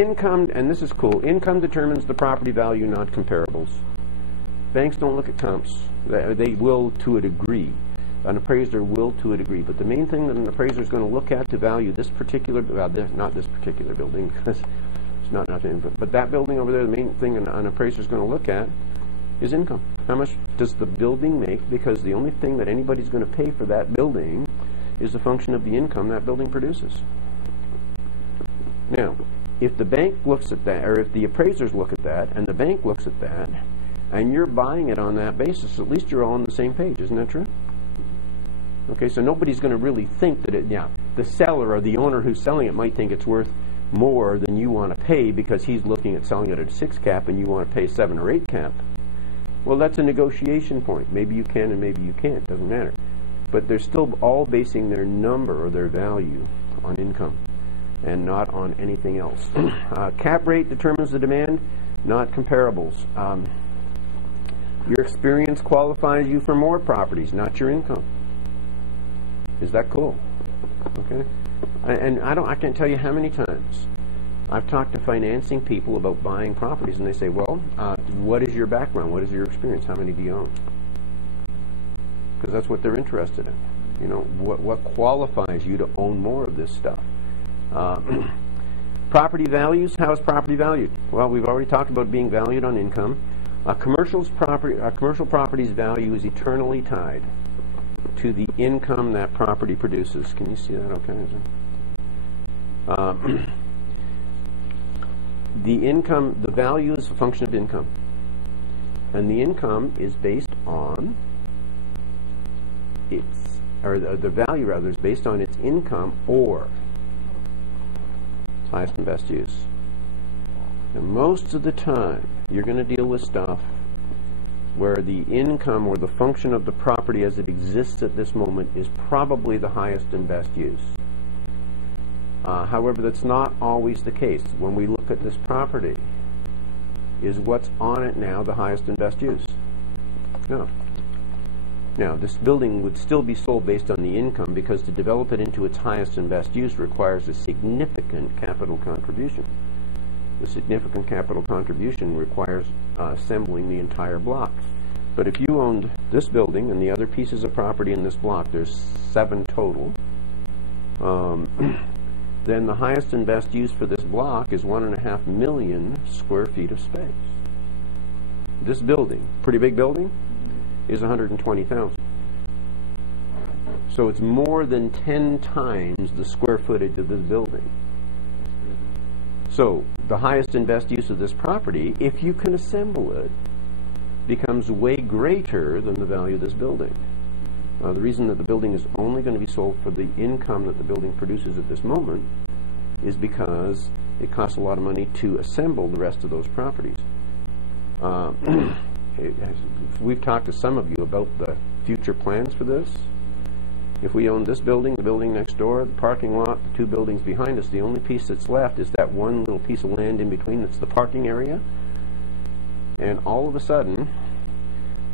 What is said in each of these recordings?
income, and this is cool, income determines the property value, not comparables. Banks don't look at comps. They will to a degree. An appraiser will to a degree. But the main thing that an appraiser is going to look at to value this particular, not this particular building, because it's not nothing, but that building over there, the main thing an appraiser is going to look at is income. How much does the building make? Because the only thing that anybody's going to pay for that building is a function of the income that building produces. Now, if the bank looks at that, or if the appraisers look at that, and the bank looks at that, and you're buying it on that basis, at least you're all on the same page. Isn't that true? Okay, so nobody's going to really think that the seller or the owner who's selling it might think it's worth more than you want to pay because he's looking at selling it at a 6 cap and you want to pay 7 or 8 cap. Well, that's a negotiation point. Maybe you can and maybe you can't. Doesn't matter. But they're still all basing their number or their value on income and not on anything else. Cap rate determines the demand, not comparables. Your experience qualifies you for more properties, not your income. Is that cool? Okay. And I can't tell you how many times I've talked to financing people about buying properties, and they say, well, what is your background? What is your experience? How many do you own? Because that's what they're interested in. You know, what qualifies you to own more of this stuff? Property values. How is property valued? Well, we've already talked about being valued on income. Commercial property's value is eternally tied to the income that property produces. Can you see that okay? The income, the value is a function of income. And the income is based on the value rather is based on its income or its highest and best use. And most of the time, you're going to deal with stuff where the income or the function of the property as it exists at this moment is probably the highest and best use. However, that's not always the case. When we look at this property, is what's on it now the highest and best use? No. Now, this building would still be sold based on the income because to develop it into its highest and best use requires a significant capital contribution. The significant capital contribution requires assembling the entire block. But if you owned this building and the other pieces of property in this block, there's 7 total, then the highest and best use for this block is 1.5 million square feet of space. This building, pretty big building, is 120,000. So it's more than 10 times the square footage of this building. So the highest and best use of this property, if you can assemble it, becomes way greater than the value of this building. The reason that the building is only going to be sold for the income that the building produces at this moment is because it costs a lot of money to assemble the rest of those properties. We've talked to some of you about the future plans for this. If we own this building, the building next door, the parking lot, the 2 buildings behind us, the only piece that's left is that one little piece of land in between that's the parking area. And all of a sudden,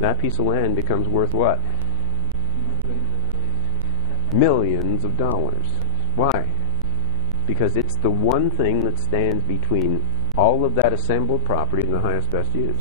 that piece of land becomes worth what? Millions of dollars. Why? Because it's the one thing that stands between all of that assembled property and the highest best use.